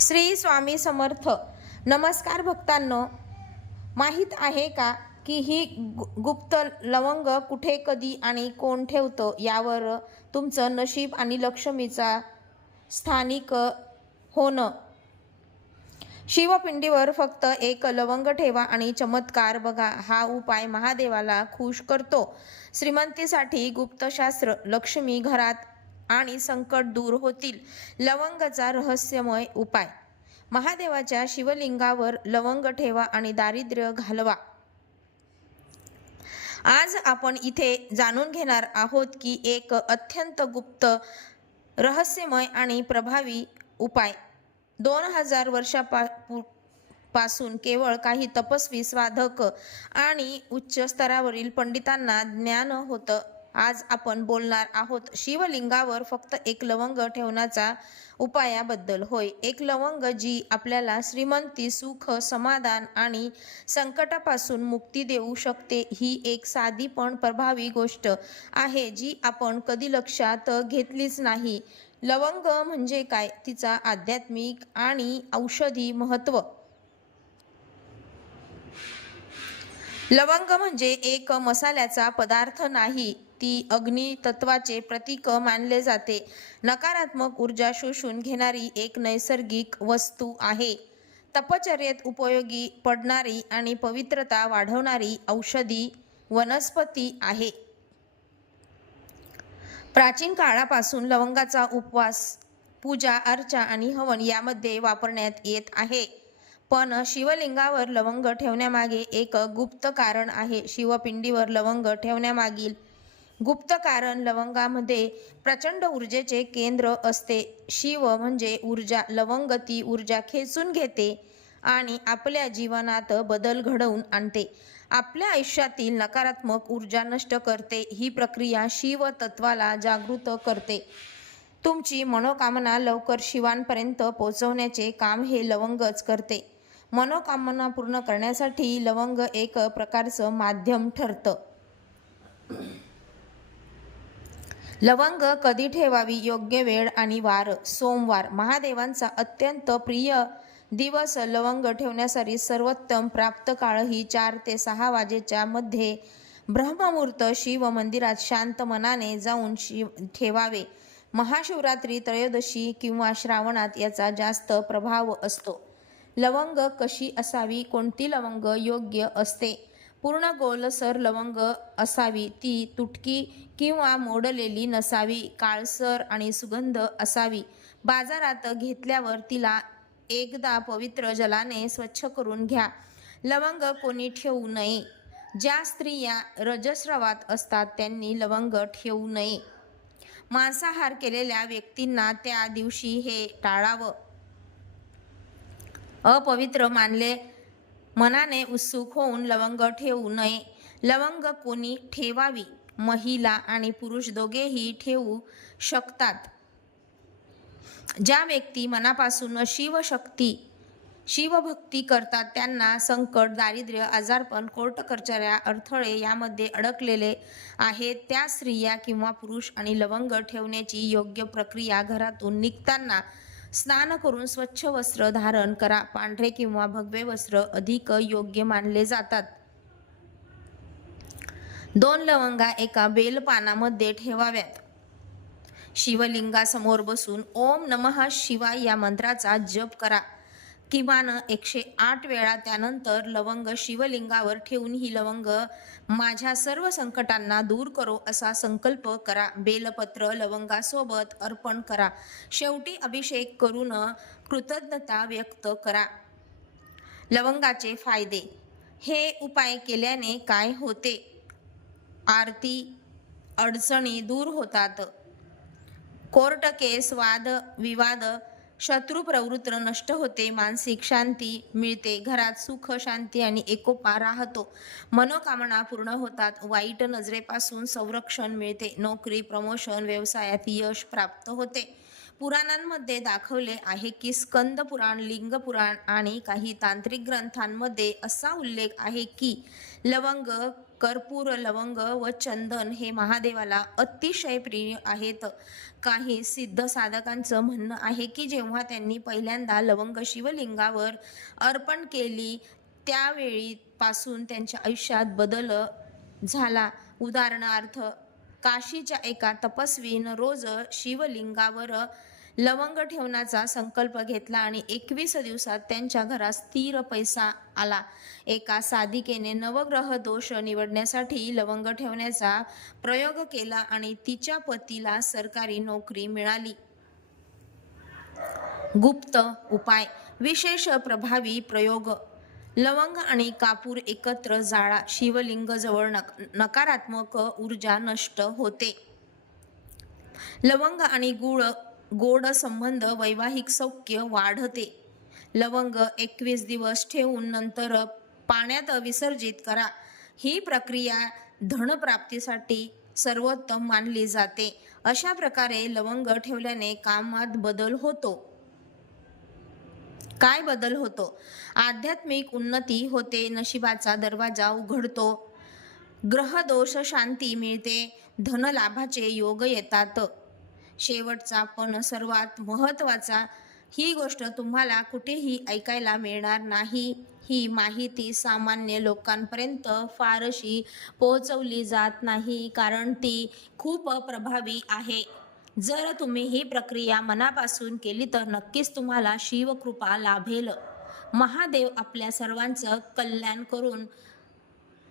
श्री स्वामी समर्थ. नमस्कार भक्तांनो. माहीत आहे का की ही गुप्त लवंग कुठे, कधी आणि कोण ठेवतं यावर तुमचं नशीब आणि लक्ष्मीचा स्थानिक होणं. शिवपिंडीवर फक्त एक लवंग ठेवा आणि चमत्कार बघा. हा उपाय महादेवाला खुश करतो. श्रीमंतीसाठी गुप्तशास्त्र, लक्ष्मी घरात आणि संकट दूर होतील. लवंगाचा रहस्यमय उपाय. महादेवाच्या शिवलिंगावर लवंग ठेवा आणि दारिद्र्य घालवा. आज आपण इथे जाणून घेणार आहोत की एक अत्यंत गुप्त, रहस्यमय आणि प्रभावी उपाय. 2000 वर्षापासून केवळ काही तपस्वी, साधक आणि उच्च स्तरावरील पंडितांना ज्ञान होतं. आज आपण बोलणार आहोत शिवलिंगावर फक्त एक लवंग ठेवण्याचा उपायाबद्दल. होय, एक लवंग जी आपल्याला श्रीमंती, सुख, समाधान आणि संकटापासून मुक्ती देऊ शकते. ही एक साधी पण प्रभावी गोष्ट आहे जी आपण कधी लक्षात घेतलीच नाही. लवंग म्हणजे काय, तिचा आध्यात्मिक आणि औषधी महत्त्व. लवंग म्हणजे एक मसाल्याचा पदार्थ नाही, ती अग्नी तत्वाचे प्रतीक मानले जाते. नकारात्मक ऊर्जा शोषून घेणारी एक नैसर्गिक वस्तू आहे. तपश्चर्येत उपयोगी पडणारी आणि पवित्रता वाढवणारी औषधी वनस्पती आहे. प्राचीन काळापासून लवंगाचा उपवास, पूजा, अर्चा आणि हवन यामध्ये वापरण्यात येत आहे. पण शिवलिंगावर लवंग ठेवण्यामागे एक गुप्त कारण आहे. शिवपिंडीवर लवंग ठेवण्यामागील गुप्त कारण. लवंगामध्ये प्रचंड ऊर्जेचे केंद्र असते. शिव म्हणजे ऊर्जा. लवंग ती ऊर्जा खेचून घेते आणि आपल्या जीवनात बदल घडवून आणते. आपल्या आयुष्यातील नकारात्मक ऊर्जा नष्ट करते. ही प्रक्रिया शिव तत्वाला जागृत करते. तुमची मनोकामना लवकर शिवांपर्यंत पोहोचवण्याचे काम हे लवंगच करते. मनोकामना पूर्ण करण्यासाठी लवंग एक प्रकारचं माध्यम ठरतं. लवंग कधी ठेवावी, योग्य वेळ आणि वार. सोमवार, महादेवांचा अत्यंत प्रिय दिवस. लवंग ठेवण्यासाठी सर्वोत्तम प्राप्त काळ ही 4 ते 6 वाजेच्या मध्ये ब्रह्ममुहूर्त. शिव मंदिरात शांत मनाने जाऊन ठेवावे. महाशिवरात्री, त्रयोदशी किंवा श्रावणात याचा जास्त प्रभाव असतो. लवंग कशी असावी, कोणती लवंग योग्य असते? पूर्ण गोलसर लवंग असावी. ती तुटकी किंवा मोडलेली नसावी. काळसर आणि सुगंध असावी. बाजारात घेतल्यावर तिला एकदा पवित्र जलाने स्वच्छ करून घ्या. लवंग कोणी ठेवू नये. ज्या स्त्रिया रजस्रावात असतात त्यांनी लवंग ठेवू नये. मांसाहार केलेल्या व्यक्तींना त्या दिवशी हे टाळावं. अपवित्र मानले. मनाने उत्सुक होऊन लवंग ठेवू नये. लवंग कोणी ठेवावी? महिला आणि पुरुष दोघेही ठेवू शकतात. ज्या व्यक्ती मनापासून शिवभक्ती करतात त्यांना संकट, दारिद्र्य, आजारपण, कोर्ट कचऱ्या, अडथळे यामध्ये अडकलेले आहेत त्या स्त्रिया किंवा पुरुष. आणि लवंग ठेवण्याची योग्य प्रक्रिया. घरातून निघताना स्नान करून स्वच्छ वस्त्र धारण करा. पांढरे किंवा भगवे वस्त्र अधिक योग्य मानले जातात. 2 लवंगा एका बेलपानामध्ये ठेवाव्यात. शिवलिंगासमोर बसून ओम नमः शिवाय या मंत्राचा जप करा किमान 108 वेळा. त्यानंतर लवंग शिवलिंगावर ठेवून ही लवंग माझ्या सर्व संकटांना दूर करो असा संकल्प करा. बेलपत्र लवंगासोबत अर्पण करा. शेवटी अभिषेक करून कृतज्ञता व्यक्त करा. लवंगाचे फायदे. हे उपाय केल्याने काय होते? आर्थिक अडचणी दूर होतात. कोर्ट केस, वाद विवाद, शत्रू प्रवृत्ती नष्ट होते. मानसिक शांती मिळते. घरात सुख, शांती आणि एकोपा राहतो. मनोकामना पूर्ण होतात. वाईट नजरेपासून संरक्षण मिळते. नोकरी, प्रमोशन, व्यवसायात यश प्राप्त होते. पुराणांमध्ये दाखवले आहे की स्कंद पुराण, लिंग पुराण आणि काही तांत्रिक ग्रंथांमध्ये असा उल्लेख आहे की लवंग कर्पूर, लवंग व चंदन हे महादेवाला अतिशय प्रिय आहेत. काही सिद्ध साधकांचं म्हणणं आहे की जेव्हा त्यांनी पहिल्यांदा लवंग शिवलिंगावर अर्पण केली त्यावेळी पासून त्यांच्या आयुष्यात बदल झाला. उदाहरणार्थ, काशीच्या एका तपस्वीनं रोज शिवलिंगावर लवंग ठेवण्याचा संकल्प घेतला आणि 21 दिवसात त्यांच्या घरात स्थिर पैसा आला. एका साधिकेने नवग्रह दोष निवडण्यासाठी लवंग ठेवण्याचा प्रयोग केला आणि तिच्या पतीला सरकारी नोकरी मिळाली. गुप्त उपाय, विशेष प्रभावी प्रयोग. लवंग आणि कापूर एकत्र जाळा. शिवलिंगाजवळ नकारात्मक ऊर्जा नष्ट होते. लवंग आणि गोड संबंध, वैवाहिक सौख्य वाढते. लवंग 21 दिवस ठेवून नंतर पाण्यात विसर्जित करा. ही प्रक्रिया धनप्राप्तीसाठी सर्वोत्तम मानली जाते. अशा प्रकारे लवंग ठेवल्याने कामात बदल होतो. काय बदल होतो? आध्यात्मिक उन्नती होते, नशिबाचा दरवाजा उघडतो, ग्रहदोष शांती मिळते, धनलाभाचे योग येतात. शेवटचा पण सर्वात महत्त्वाचा, ही गोष्ट तुम्हाला कुठेही ऐकायला मिळणार नाही. ही माहिती सामान्य लोकांपर्यंत फारशी पोहोचवली जात नाही कारण ती खूप प्रभावी आहे. जर तुम्ही ही प्रक्रिया मनापासून केली तर नक्कीच तुम्हाला शिवकृपा लाभेल. महादेव आपल्या सर्वांचं कल्याण करून.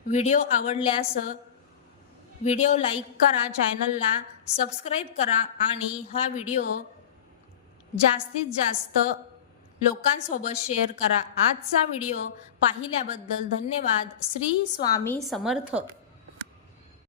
व्हिडिओ आवडल्यास व्हिडिओ लाईक करा, चॅनलला सबस्क्राईब करा आणि हा व्हिडिओ जास्तीत जास्त लोकांसोबत शेअर करा. आजचा व्हिडिओ पाहिल्याबद्दल धन्यवाद. श्री स्वामी समर्थ.